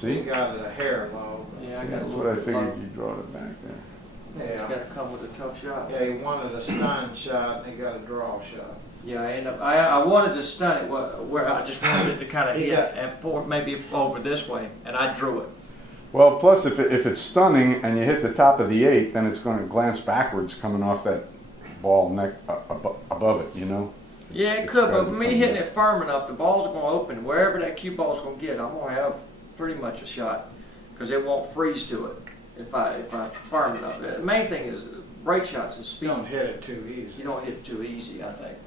See? He got it a hair low. Yeah, I See, got that's a what I little figured low. you brought it back there. It's Yeah. got to come with a tough shot. Yeah, he wanted a stun shot and he got a draw shot. Yeah, I wanted to stun it where I just wanted it to kind of hit and forward, maybe over this way, and I drew it. Well, plus if it's stunning and you hit the top of the 8, then it's going to glance backwards coming off that ball neck above it, you know? Yeah, it It's could, gotta but be me coming hitting back. it firm enough, the ball's going to open. Wherever that cue ball's going to get, I'm going to have pretty much a shot because it won't freeze to it if I firm enough. The main thing is break shots is speed. You don't hit it too easy. You don't hit it too easy, I think.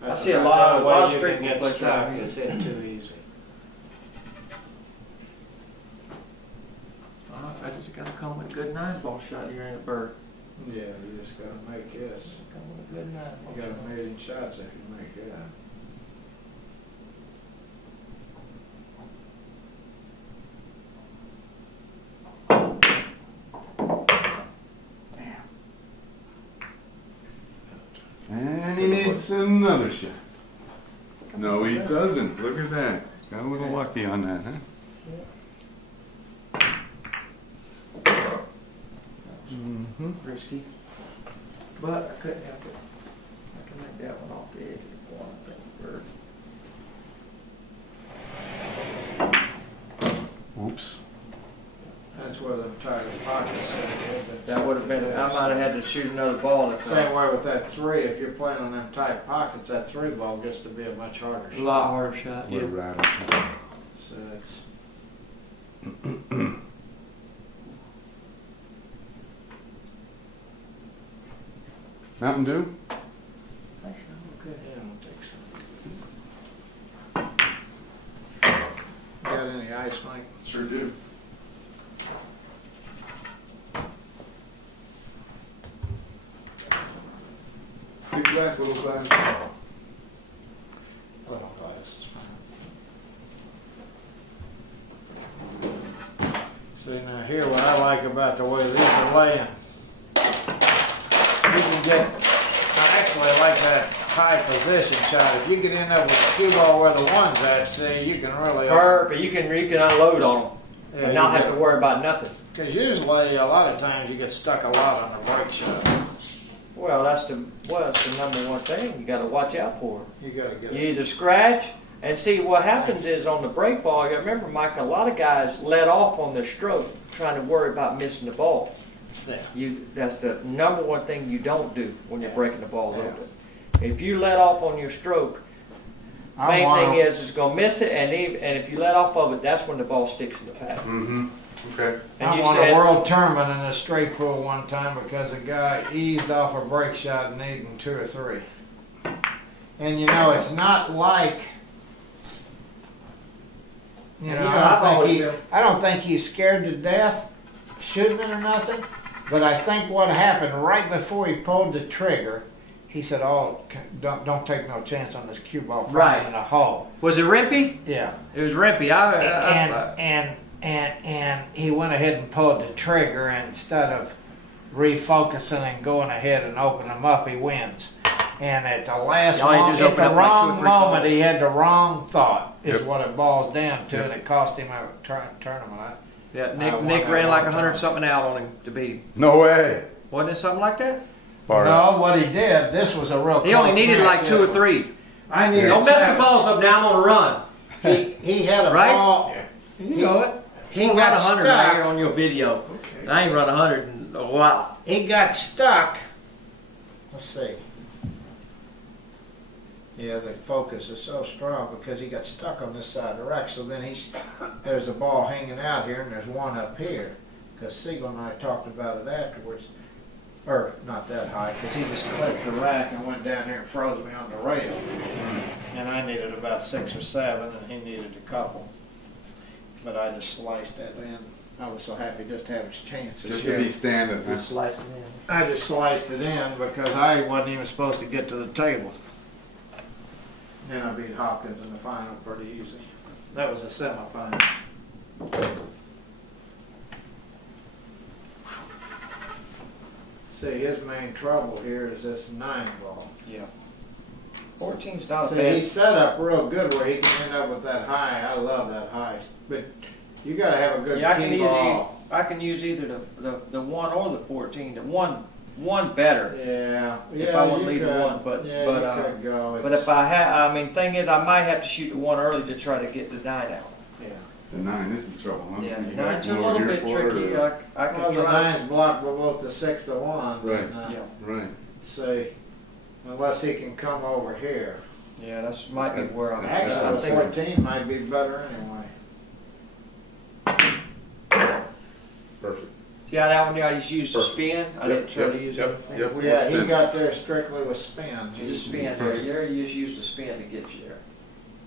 That's I see a about lot the of way you street can get players stuck around here. is hit too easy. I just got to come with a good 9-ball shot here in a bird. Yeah, you just gotta make this. Come with a good 9-ball You got shot. a million shots if you make it. And he needs another shot. No, he doesn't. Look at that. Got a little lucky on that, huh? Mm-hmm. Risky. But I couldn't help it. I can make that one off the edge of the ball, I think, bird. Oops. That's where the tighter pockets sit. That would have been, I might have had to shoot another ball. Same way with that 3. If you're playing on them tight pockets, that 3 ball gets to be a much harder A shot. lot harder shot, What a yeah. rabbit. So it's Mountain Dew? Actually, okay. Yeah, I don't think so. Got any ice, Mike? Sure do. Big glass, little glass. Little glass is fine. See, now here what I like about the way these are laying. You can get, I actually like that high position shot. If you can end up with a cue ball where the one's at, see, you can really... Perfect. You can unload on them Yeah, and not have to worry about nothing. Because usually, a lot of times, you get stuck a lot on the break shot. Well, that's the number one thing you got to watch out for. You got to get You it. either scratch and see what happens is on the break ball. You remember, Mike, a lot of guys let off on their stroke trying to worry about missing the ball. Yeah. That's the number one thing you don't do when you're breaking the ball Yeah. open. If you let off on your stroke, main thing is it's going to miss it, and if you let off of it, that's when the ball sticks in the pad. Mm-hmm. Okay. And I you won said, a world tournament in a straight pool one time because a guy eased off a break shot needing 2 or 3. And you know, it's not like, I don't think he's scared to death shooting it or nothing. But I think what happened right before he pulled the trigger, he said, "Oh, don't take no chance on this cue ball flying in a hole." Was it Rimpy? Yeah. It was Rimpy. And he went ahead and pulled the trigger, and instead of refocusing and going ahead and opening them up, he wins. And at the last moment, at the wrong moment, he had the wrong thought, is what it boils down to, and it cost him a tournament. Yeah, Nick ran like 100-something out on him to beat him. No way. Wasn't it something like that? Far No, out. what he did, this was a real He close only needed match, like 2 or this 3. one. I needed Don't mess the 7. balls up now. I'm on a run. He had a Right? ball. You know it. He We'll got run 100 right here stuck. on your video. Okay. I ain't run 100 in a while. He got stuck. Let's see. Yeah, the focus is so strong because he got stuck on this side of the rack. So then there's a ball hanging out here, and there's one up here. Because Siegel and I talked about it afterwards. Or not that high, because he just clipped the rack and went down here and froze me on the rail. And I needed about 6 or 7, and he needed a couple. But I just sliced that in. I was so happy just to have his chances. Just to be standing. Huh? Slice it in. I just sliced it in because I wasn't even supposed to get to the table. Then I beat Hopkins in the final pretty easy. That was the semifinal. See, his main trouble here is this 9 ball. Yeah. 14's not See, bad. he's set up real good where he can end up with that high. I love that high. But You gotta have a good Yeah, key ball. I can use either the 1 or the 14. The one better. Yeah, yeah. If I want to you leave could. the 1, but Yeah, but you could go. but if I have, I mean, thing is, I might have to shoot the 1 early to try to get the 9 out. Yeah. The 9 is the trouble, huh? Yeah, You the got 9's a one little over bit here for it, tricky. or- I Well, can the try. 9's blocked by both the 6 to 1. Right. And, Yeah. Right. see, unless he can come over here. Yeah, that's might be where I'm. Actually, I'm the thinking. 14 might be better anyway. Perfect. See how that one there? I just used the spin. I didn't try to use Yep. it. Yep. Yeah, he Spin. got there strictly with spin. Just He's spin there. Perfect. There you just use the spin to get you there.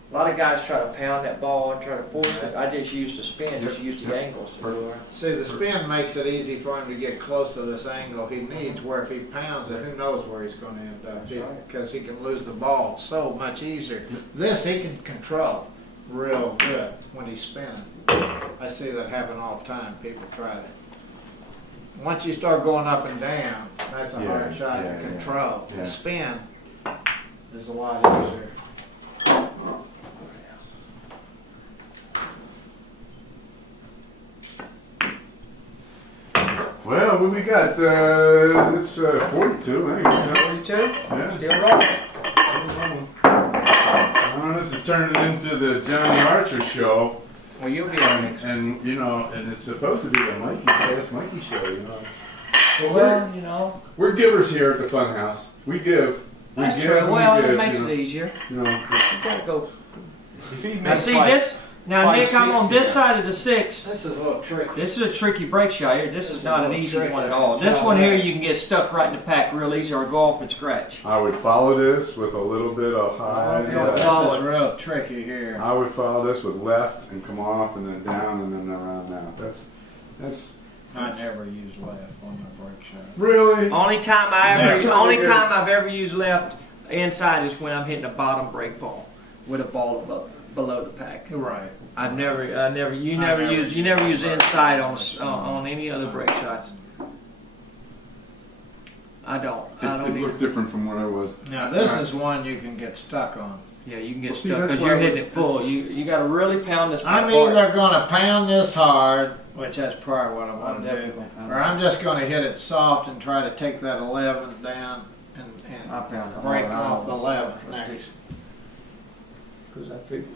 A lot of guys try to pound that ball and try to force it. I just used the spin, just use the angles to do it. See, the spin makes it easy for him to get close to this angle he needs, where if he pounds it, who knows where he's going to end up, That's right. because he can lose the ball so much easier. This he can control real good when he's spinning. I see that happen all the time. People try to. Once you start going up and down, that's a hard shot to control. Yeah. The spin is a lot easier. Well, what we got? It's 42. Hey, 42? yeah. Still rolling. This is turning into the Johnny Archer show, Well, you'll be on next. and you know, and it's supposed to be the Mikey show. You know, Well, you know. we're givers here at the Funhouse. We give. We That's give. true. We Well, give, it makes you know, it easier. You know, You gotta go. If he Now makes see like this. Now Nick, I'm on 560 this side of the 6. This is a little tricky. This is a tricky break shot here. This is not an easy one at all. This Tell one here that. you can get stuck right in the pack real easy or go off and scratch. I would follow this with a little bit of high. Yeah, Yeah, left. this follow is real tricky here. I would follow this with left and come off and then down and then around now. That's I never use left on my break shot. really. Only time I've ever used left inside is when I'm hitting a bottom break ball with a ball below the pack. Right. You never use inside on any other break shots. I don't It either. looked different from what I was. Now this is one you can get stuck on. Yeah, you can get Well, see, stuck that's because why you're I hitting it full. You got to really pound this. I'm hard. either going to pound this hard, which that's probably what I I'm want to definitely do, gonna pound or it. I'm just going to hit it soft and try to take that 11 down I and pound it break hard. off the 11 next. Because I figure